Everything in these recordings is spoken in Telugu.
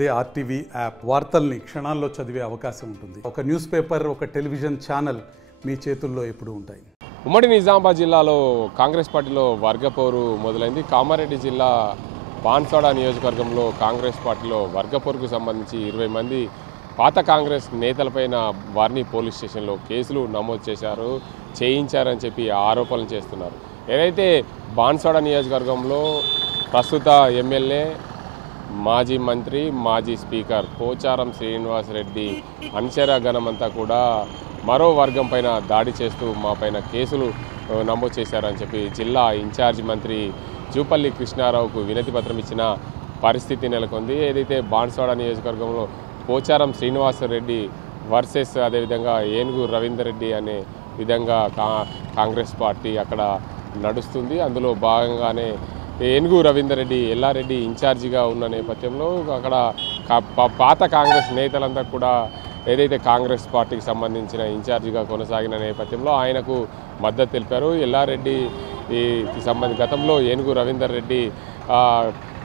అదే ఆర్టీవీ యాప్ వార్తల్ని క్షణాల్లో చదివే అవకాశం ఉంటుంది. ఒక న్యూస్ పేపర్, ఒక టెలివిజన్ ఛానల్ మీ చేతుల్లో ఎప్పుడూ ఉంటాయి. ఉమ్మడి నిజామాబాద్ జిల్లాలో కాంగ్రెస్ పార్టీలో వర్గపోరు మొదలైంది. కామారెడ్డి జిల్లా బాన్స్వాడ నియోజకవర్గంలో కాంగ్రెస్ పార్టీలో వర్గపోరుకు సంబంధించి 20 మంది పాత కాంగ్రెస్ నేతలపైన వారిని పోలీస్ స్టేషన్లో కేసులు నమోదు చేయించారని చెప్పి ఆరోపణలు చేస్తున్నారు. ఏదైతే బాన్స్వాడ నియోజకవర్గంలో ప్రస్తుత ఎమ్మెల్యే, మాజీ మంత్రి, మాజీ స్పీకర్ పోచారం శ్రీనివాసరెడ్డి అనుచర గణమంతా కూడా మరో వర్గం పైన దాడి చేస్తూ మా పైన కేసులు నమోదు చేశారని చెప్పి జిల్లా ఇన్ఛార్జి మంత్రి జూపల్లి కృష్ణారావుకు వినతి పత్రం ఇచ్చిన పరిస్థితి నెలకొంది. ఏదైతే బాన్స్వాడ నియోజకవర్గంలో పోచారం శ్రీనివాసరెడ్డి వర్సెస్ అదేవిధంగా ఏనుగు రవీందర్ రెడ్డి అనే విధంగా కాంగ్రెస్ పార్టీ అక్కడ నడుస్తుంది. అందులో భాగంగానే ఏనుగు రవీందర్ రెడ్డి ఎల్లారెడ్డి ఇన్ఛార్జిగా ఉన్న నేపథ్యంలో అక్కడ పాత కాంగ్రెస్ నేతలంతా కూడా ఏదైతే కాంగ్రెస్ పార్టీకి సంబంధించిన ఇన్ఛార్జిగా కొనసాగిన నేపథ్యంలో ఆయనకు మద్దతు తెలిపారు. ఎల్లారెడ్డికి గతంలో ఏనుగు రవీందర్ రెడ్డి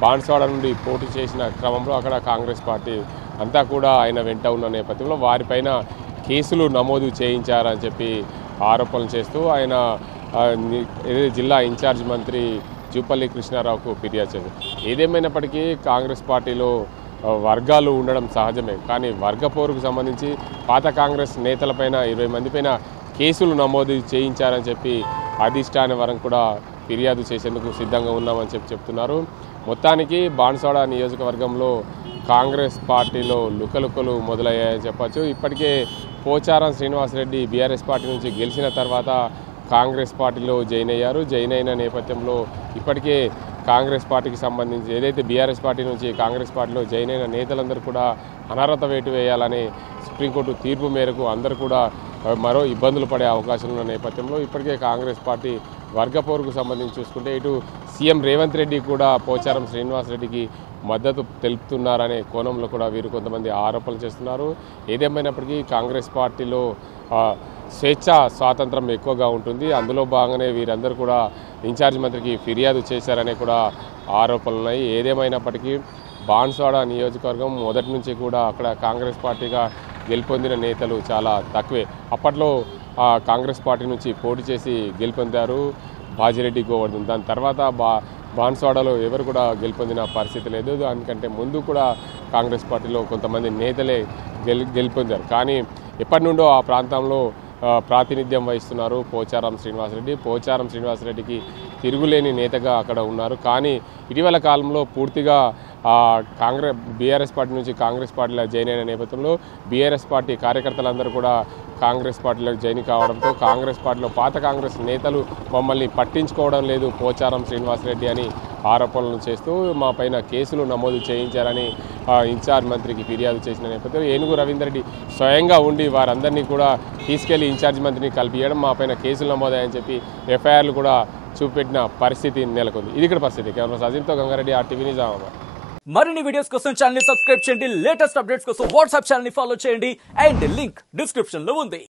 బాన్స్వాడ నుండి పోటీ చేసిన క్రమంలో అక్కడ కాంగ్రెస్ పార్టీ అంతా కూడా ఆయన వెంట ఉన్న నేపథ్యంలో వారిపైన కేసులు నమోదు చేయించారని చెప్పి ఆరోపణలు చేస్తూ ఆయన జిల్లా ఇన్ఛార్జ్ మంత్రి జూపల్లి కృష్ణారావుకు ఫిర్యాదు చేశారు. ఏదేమైనప్పటికీ కాంగ్రెస్ పార్టీలో వర్గాలు ఉండడం సహజమే, కానీ వర్గపోరుకు సంబంధించి పాత కాంగ్రెస్ నేతలపైన 20 మంది పైన కేసులు నమోదు చేయించారని చెప్పి అధిష్టాన వరం కూడా ఫిర్యాదు చేసేందుకు సిద్ధంగా ఉన్నామని చెప్తున్నారు. మొత్తానికి బాన్స్వాడ నియోజకవర్గంలో కాంగ్రెస్ పార్టీలో లుకలుకలు మొదలయ్యాయని చెప్పచ్చు. ఇప్పటికే పోచారం శ్రీనివాసరెడ్డి బీఆర్ఎస్ పార్టీ నుంచి గెలిచిన తర్వాత కాంగ్రెస్ పార్టీలో జాయిన్ అయ్యారు. జాయిన్ అయిన నేపథ్యంలో ఇప్పటికే కాంగ్రెస్ పార్టీకి సంబంధించి ఏదైతే బీఆర్ఎస్ పార్టీ నుంచి కాంగ్రెస్ పార్టీలో జాయిన్ అయిన నేతలందరూ కూడా అనర్హత వేటు వేయాలనే సుప్రీంకోర్టు తీర్పు మేరకు అందరూ కూడా మరో ఇబ్బందులు పడే అవకాశం ఉన్న నేపథ్యంలో ఇప్పటికే కాంగ్రెస్ పార్టీ వర్గపోరుకు సంబంధించి చూసుకుంటే ఇటు సీఎం రేవంత్ రెడ్డి కూడా పోచారం శ్రీనివాసరెడ్డికి మద్దతు తెలుపుతున్నారనే కోణంలో కూడా వీరు కొంతమంది ఆరోపణలు చేస్తున్నారు. ఏదేమైనప్పటికీ కాంగ్రెస్ పార్టీలో స్వాతంత్రం ఎక్కువగా ఉంటుంది. అందులో భాగంగానే వీరందరూ కూడా ఇన్ఛార్జ్ మంత్రికి ఫిర్యాదు చేశారనే కూడా ఆరోపణలు ఉన్నాయి. ఏదేమైనప్పటికీ బాన్స్వాడ నియోజకవర్గం మొదటి నుంచి కూడా అక్కడ కాంగ్రెస్ పార్టీగా గెలుపొందిన నేతలు చాలా తక్కువే. అప్పట్లో కాంగ్రెస్ పార్టీ నుంచి పోటీ చేసి గెలుపొందారు బాజిరెడ్డి గోవర్ధన్. దాని తర్వాత బాన్స్వాడలో ఎవరు కూడా గెలుపొందిన పరిస్థితి లేదు. దానికంటే ముందు కూడా కాంగ్రెస్ పార్టీలో కొంతమంది నేతలే గెలుపొందారు. కానీ ఎప్పటి నుండో ఆ ప్రాంతంలో ప్రాతినిధ్యం వహిస్తున్నారు పోచారం శ్రీనివాసరెడ్డి. పోచారం శ్రీనివాసరెడ్డికి తిరుగులేని నేతగా అక్కడ ఉన్నారు. కానీ ఇటీవల కాలంలో పూర్తిగా బీఆర్ఎస్ పార్టీ నుంచి కాంగ్రెస్ పార్టీలో జాయిన్ అయిన నేపథ్యంలో బీఆర్ఎస్ పార్టీ కార్యకర్తలందరూ కూడా కాంగ్రెస్ పార్టీలోకి జాయిన్ కావడంతో కాంగ్రెస్ పార్టీలో పాత కాంగ్రెస్ నేతలు మమ్మల్ని పట్టించుకోవడం లేదు పోచారం శ్రీనివాసరెడ్డి అని ఆరోపణలు చేస్తూ మా పైన కేసులు నమోదు చేయించారని ఇన్ఛార్జ్ మంత్రికి ఫిర్యాదు చేసిన నేపథ్యంలో ఏనుగు రవీందర్ రెడ్డి స్వయంగా ఉండి వారందరినీ కూడా తీసుకెళ్లి ఇన్ఛార్జ్ మంత్రిని కలిపియడం, మా పైన కేసులు నమోదాయని చెప్పి ఎఫ్ఐఆర్లు కూడా చూపెట్టిన పరిస్థితి నెలకొంది. ఇది ఇక్కడ పరిస్థితి. కెమెరా సజిన్తో గంగారెడ్డి, ఆర్టీవీ నిజామాబాద్. మరిన్ని వీడియోస్ కోసం ఛానల్ ని సబ్స్క్రైబ్ చేయండి. లేటెస్ట్ అప్డేట్స్ కోసం వాట్సాప్ ఛానల్ ని ఫాలో చేయండి. అండ్ లింక్ డిస్క్రిప్షన్ లో ఉంది.